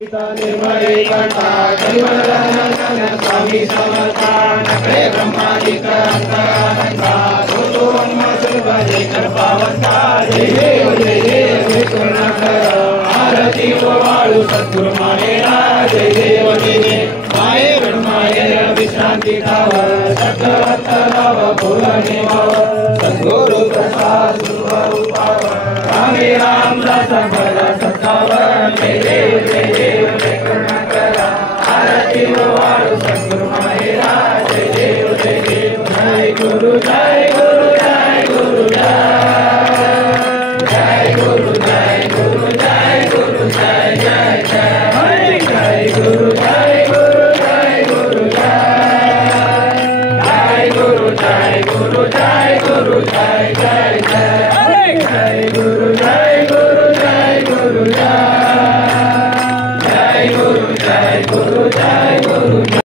निर्मले कंठा कलिवरदन स्वामी समर्था नकळे ब्रह्मादिक अंतरानंदा सोतो अम्मा सुलभजे कृपावंता जय देव विष्णुनाथ आरती वाळू सद्गुरु मानेला जय देव माये ब्रह्माये विश्रांती ठाव सत्वत नाव बोलणे भाव सद्गुरु प्रसाद स्वरूपाव रामे राम दास भला सत्ताव जय देव करुणाकरा आरती वाळू सद्गुरु मानेला जय देव जय गुरु जय गुरु जय गुरु जय गुरु जय गुरु जय गुरु जय जय जय जय गुरु जय गुरु जय गुरु जय गुरु जय गुरु जय गुरु जय जय जय गुरु जय गुरु जय गुरु जय गुरु जय गुरु जय गुरु